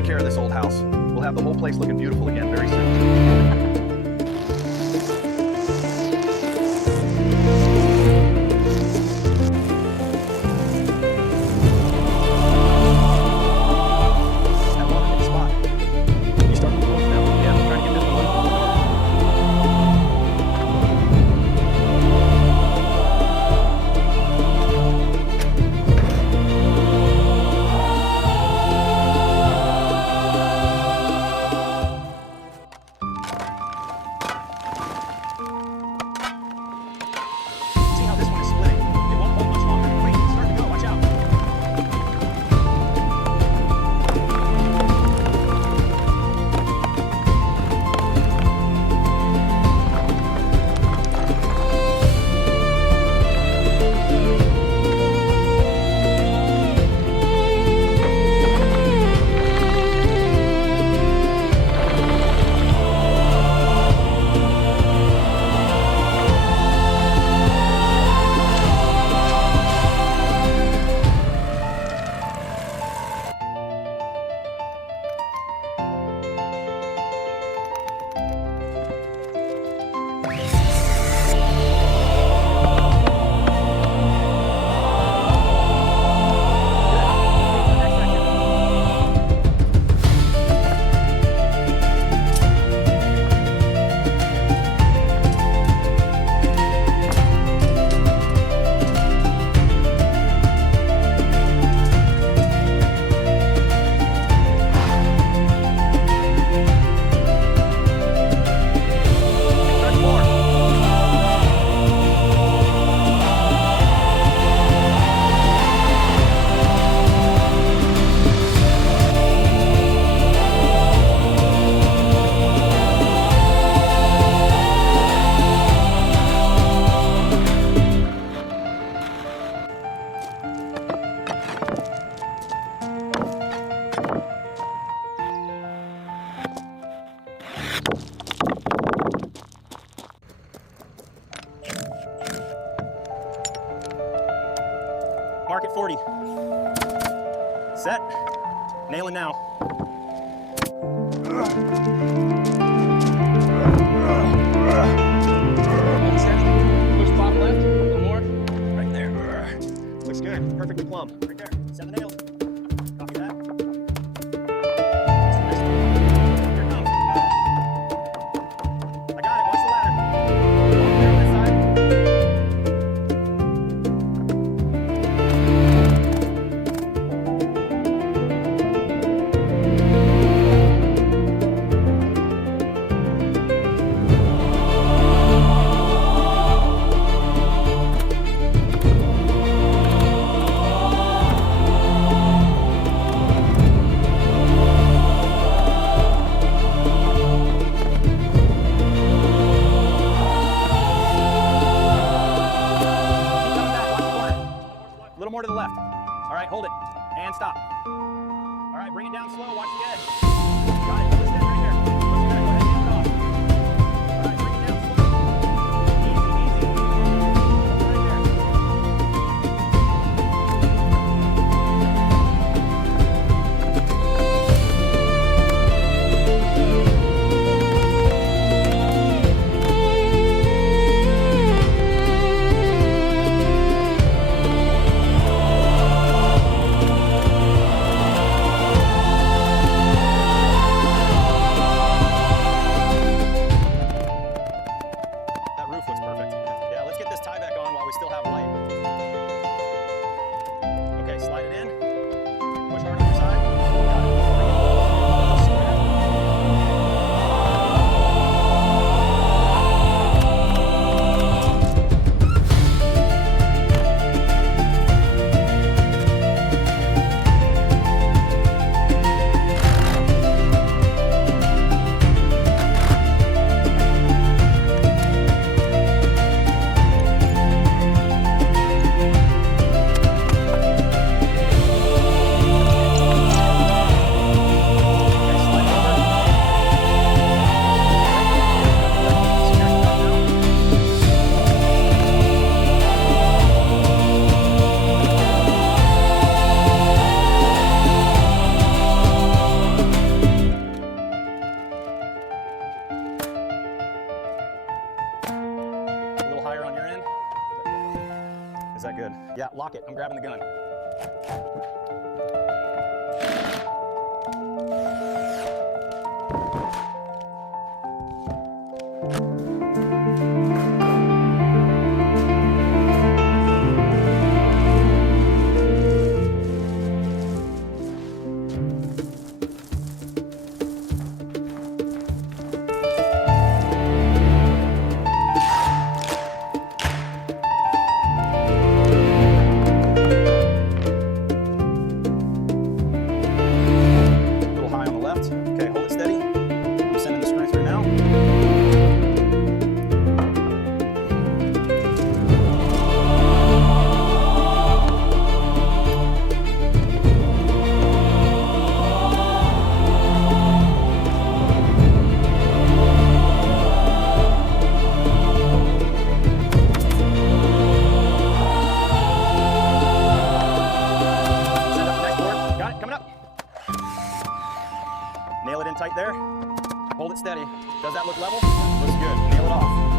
take care of this old house. We'll have the whole place looking beautiful again very soon. Mark at 40. Set. Nailing now. Push the bottom left. A little more. Right there. Looks good. Perfectly plumb. Right there. Set the nails. Copy that. Here it comes. I got it. Watch the ladder. There on this side. More to the left. All right, hold it and stop. All right, bring it down slow. Watch the edge. Got it. Listen right here. Looks good. Go ahead and hand it off. All right, bring it down slow. Easy, easy. Hold it right Yeah, lock it. I'm grabbing the gun. Okay, hold it steady. I'm sending the screw through now. Send up the next board. Got it, coming up. Nail it in tight there. Hold it steady. Does that look level? Looks good. Nail it off.